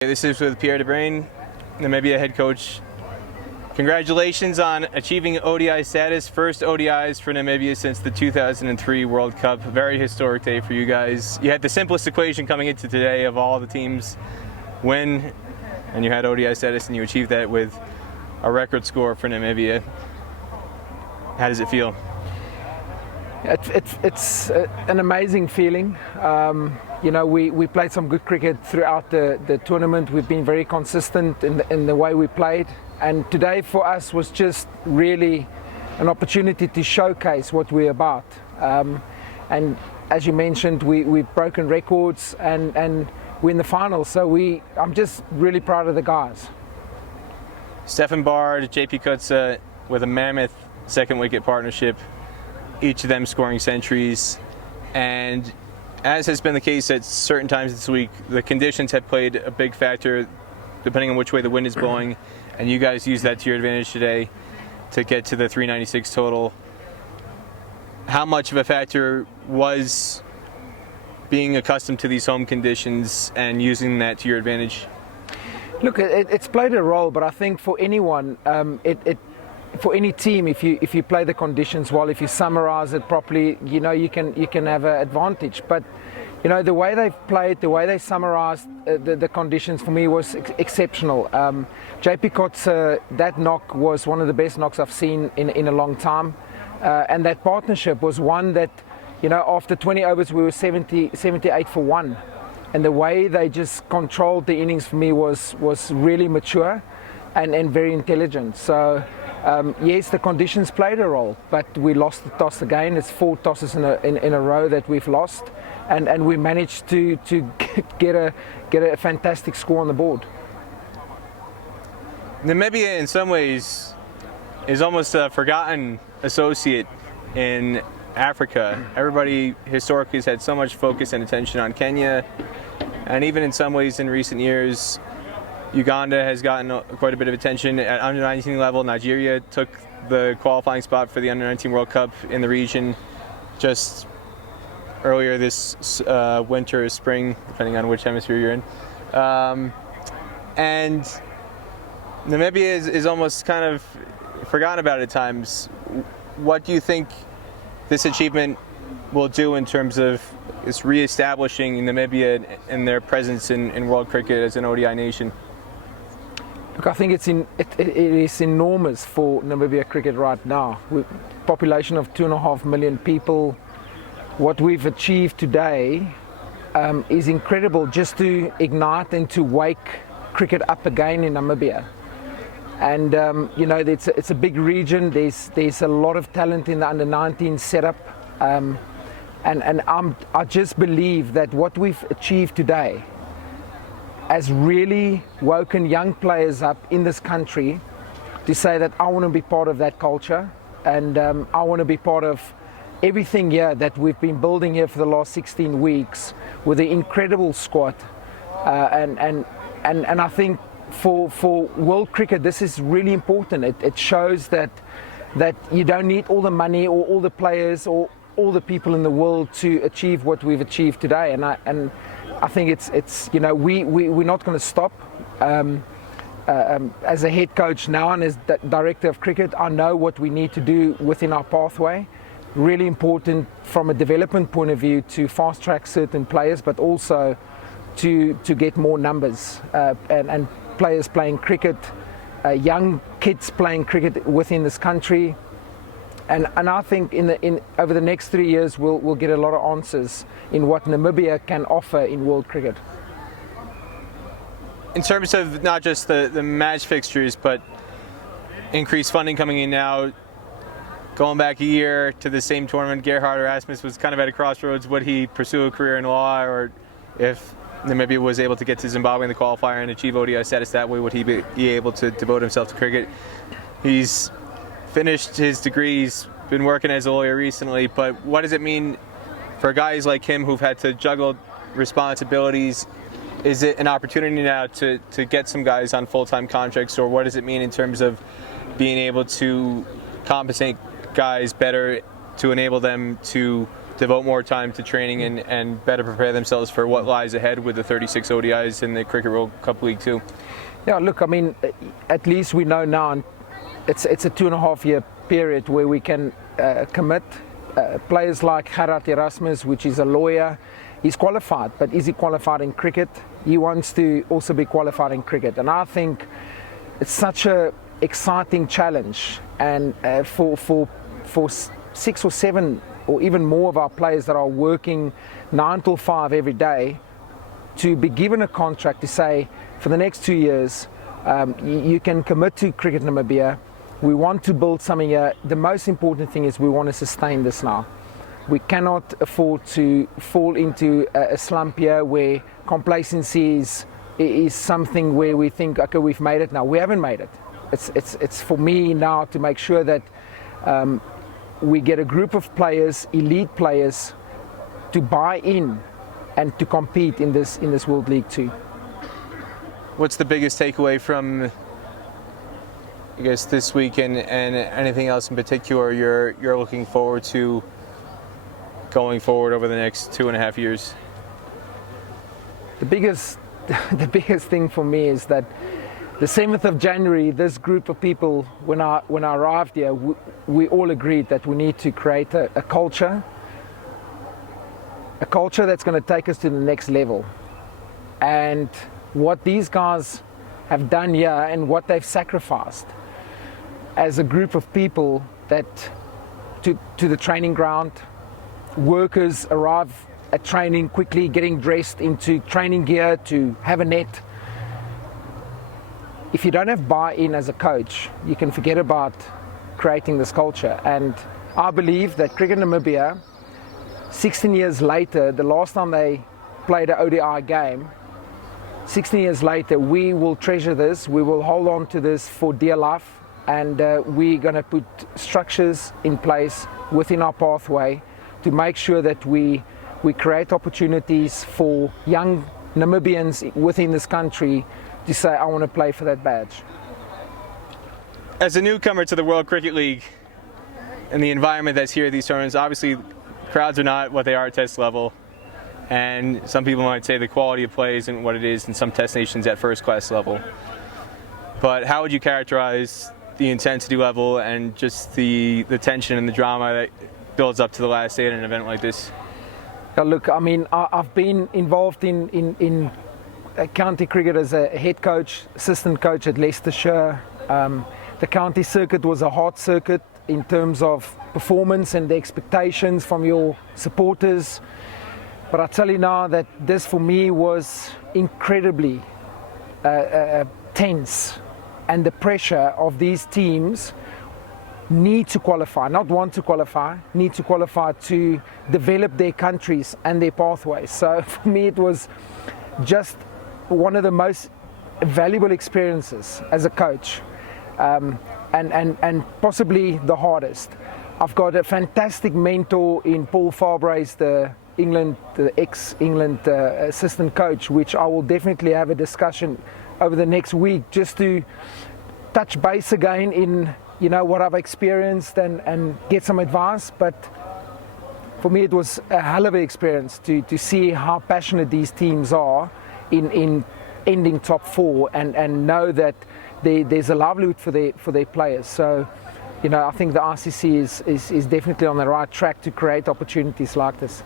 This is with Pierre de Bruyn, Namibia head coach. Congratulations on achieving ODI status, first ODIs for Namibia since the 2003 World Cup. A very historic day for you guys. You had the simplest equation coming into today of all the teams win, and you had ODI status, and you achieved that with a record score for Namibia. How does it feel? It's an amazing feeling. You know, we played some good cricket throughout the tournament. We've been very consistent in the way we played. And today for us was just really an opportunity to showcase what we're about. And as you mentioned, we've broken records and we're in the final. So I'm just really proud of the guys. Stefan Bard, JP Kutsa with a mammoth second wicket partnership, each of them scoring centuries. And as has been the case at certain times this week, the conditions have played a big factor depending on which way the wind is blowing, and you guys used that to your advantage today to get to the 396 total. How much of a factor was being accustomed to these home conditions and using that to your advantage? Look, it's played a role, but I think for anyone, for any team, if you play the conditions well, if you summarize it properly, you know you can have an advantage. But you know, the way they've played, the way they summarized the conditions for me was exceptional. JP Kutsa, that knock was one of the best knocks I've seen in a long time, and that partnership was one that, you know, after 20 overs we were 78 for 1, and the way they just controlled the innings for me was really mature and very intelligent. So yes, the conditions played a role, but we lost the toss again. It's 4 tosses in a row that we've lost, and we managed to get a fantastic score on the board. Namibia, in some ways, is almost a forgotten associate in Africa. Everybody historically has had so much focus and attention on Kenya, and even in some ways in recent years, Uganda has gotten quite a bit of attention at under 19 level. Nigeria took the qualifying spot for the under 19 World Cup in the region just earlier this winter or spring, depending on which hemisphere you're in. And Namibia is almost kind of forgotten about at times. What do you think this achievement will do in terms of its reestablishing Namibia and their presence in world cricket as an ODI nation? Look, I think it is enormous for Namibia cricket right now. With a population of 2.5 million people, what we've achieved today is incredible, just to ignite and to wake cricket up again in Namibia. And you know, it's a big region. There's a lot of talent in the under 19 setup, and I just believe that what we've achieved today has really woken young players up in this country to say that I want to be part of that culture, and I want to be part of everything here that we've been building here for the last 16 weeks with the incredible squad. And I think for world cricket, this is really important. It shows that you don't need all the money or all the players or all the people in the world to achieve what we've achieved today. And I think it's you know, we're not going to stop. As a head coach now and as the director of cricket, I know what we need to do within our pathway. Really important from a development point of view to fast track certain players, but also to get more numbers and players playing cricket, young kids playing cricket within this country. And I think over the next 3 years we'll get a lot of answers in what Namibia can offer in world cricket. In terms of not just the match fixtures, but increased funding coming in now, going back a year to the same tournament, Gerhard Erasmus was kind of at a crossroads. Would he pursue a career in law, or if Namibia was able to get to Zimbabwe in the qualifier and achieve ODI status that way, would he be able to devote himself to cricket? He's finished his degree, he's been working as a lawyer recently, but what does it mean for guys like him who've had to juggle responsibilities? Is it an opportunity now to get some guys on full-time contracts, or what does it mean in terms of being able to compensate guys better to enable them to devote more time to training and better prepare themselves for what lies ahead with the 36 ODIs in the Cricket World Cup League Two? Yeah, look, I mean, at least we know now it's a 2.5 year period where we can commit. Players like Gerard Erasmus, which is a lawyer, he's qualified, but is he qualified in cricket? He wants to also be qualified in cricket, and I think it's such a exciting challenge. And for 6 or 7 or even more of our players that are working 9 till 5 every day, to be given a contract to say for the next 2 years you can commit to Cricket Namibia. We want to build something here. The most important thing is we want to sustain this now. We cannot afford to fall into a slump here where complacency is something where we think, okay, we've made it now. We haven't made it. It's for me now to make sure that we get a group of players, elite players, to buy in and to compete in this World League Two. What's the biggest takeaway from, I guess, this week and anything else in particular you're looking forward to going forward over the next 2.5 years? The biggest thing for me is that the 7th of January, this group of people, when I arrived here, we all agreed that we need to create a culture that's going to take us to the next level. And what these guys have done here and what they've sacrificed as a group of people, that to the training ground, workers arrive at training quickly, getting dressed into training gear to have a net. If you don't have buy-in as a coach, you can forget about creating this culture. And I believe that Cricket Namibia, 16 years later, the last time they played an ODI game, 16 years later, we will treasure this, we will hold on to this for dear life, and we're going to put structures in place within our pathway to make sure that we create opportunities for young Namibians within this country to say, I want to play for that badge. As a newcomer to the World Cricket League and the environment that's here at these tournaments, obviously crowds are not what they are at test level, and some people might say the quality of play isn't what it is in some test nations at first class level. But how would you characterize the intensity level and just the tension and the drama that builds up to the last day at an event like this? Look, I mean, I've been involved in county cricket as a head coach, assistant coach at Leicestershire. The county circuit was a hard circuit in terms of performance and the expectations from your supporters. But I tell you now that this for me was incredibly tense, and the pressure of these teams need to qualify, not want to qualify, need to qualify to develop their countries and their pathways. So for me it was just one of the most valuable experiences as a coach, and possibly the hardest. I've got a fantastic mentor in Paul Farbrace, the ex-England assistant coach, which I will definitely have a discussion over the next week just to touch base again in what I've experienced and get some advice. But for me it was a hell of an experience to see how passionate these teams are in ending top 4 and know that there's a livelihood for their players. So I think the ICC is definitely on the right track to create opportunities like this.